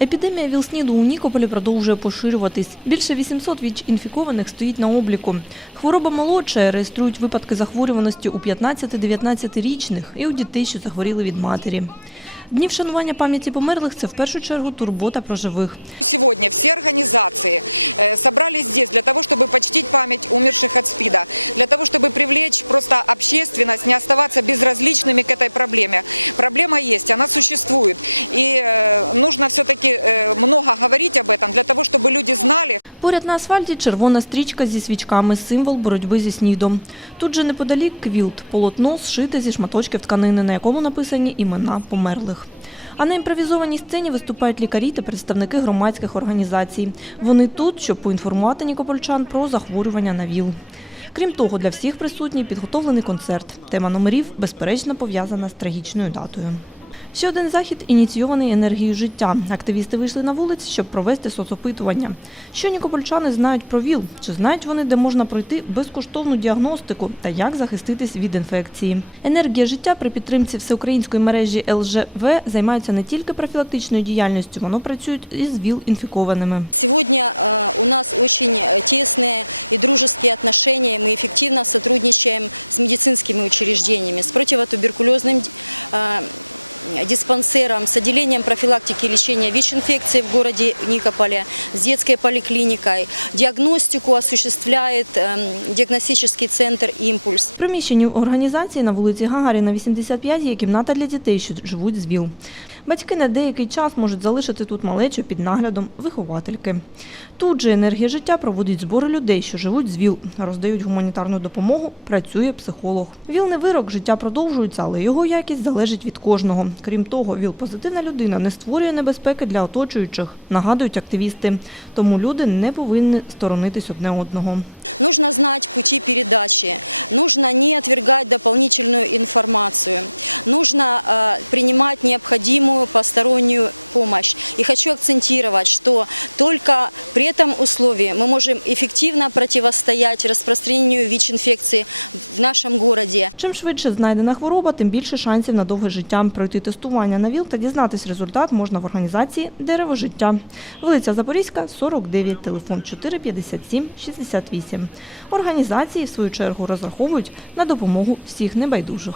Епідемія ВІЛ-СНІДу у Нікополі продовжує поширюватись. Більше 800 ВІЧ-інфікованих стоїть на обліку. Хвороба молодша, реєструють випадки захворюваності у 15-19-річних і у дітей, що захворіли від матері. Дні вшанування пам'яті померлих – це в першу чергу турбота про живих. сегодня все организации э, собрались здесь для того, чтобы почтить память умерших отсюда, для того, чтобы привлечь просто ответственность и оставаться безразличными к этой проблеме. Проблема есть, она существует. Поряд на асфальті червона стрічка зі свічками – символ боротьби зі снідом. Тут же неподалік квілт – полотно, зшите зі шматочків тканини, на якому написані імена померлих. А на імпровізованій сцені виступають лікарі та представники громадських організацій. Вони тут, щоб поінформувати нікопольчан про захворювання на ВІЛ. Крім того, для всіх присутніх підготовлений концерт. Тема номерів безперечно пов'язана з трагічною датою. Ще один захід ініційований енергією життя. Активісти вийшли на вулиці, щоб провести соцопитування. Що нікопольчани знають про ВІЛ? Чи знають вони, де можна пройти безкоштовну діагностику та як захиститись від інфекції? Енергія життя при підтримці всеукраїнської мережі ЛЖВ займається не тільки профілактичною діяльністю, воно працюють із ВІЛ-інфікованими. сегодня э, у нас очень тесные и дружественные диспансером, с отделением приміщенні організації на вулиці Гагаріна 85 є кімната для дітей, що живуть з ВІЛ. Батьки на деякий час можуть залишити тут малечу під наглядом виховательки. Тут же енергія життя проводить збори людей, що живуть з ВІЛ, роздають гуманітарну допомогу, працює психолог. ВІЛ не вирок, життя продовжується, але його якість залежить від кожного. Крім того, ВІЛ-позитивна людина не створює небезпеки для оточуючих, нагадують активісти. Тому люди не повинні сторонитись одне одного. Нужно препараты Нужно не отвергать дополнительную информацию. Нужно э, принимать необходимую постороннюю помощь. И хочу акцентировать, что только при этом условии мы можем эффективно противостоять распространению ВИЧ-инфекции в нашем городе. Чим швидше знайдена хвороба, тим більше шансів на довге життя. Пройти тестування на ВІЛ та дізнатись результат можна в організації Дерево життя. Вулиця Запорізька, 49, телефон 457 68. Організації, в свою чергу, розраховують на допомогу всіх небайдужих.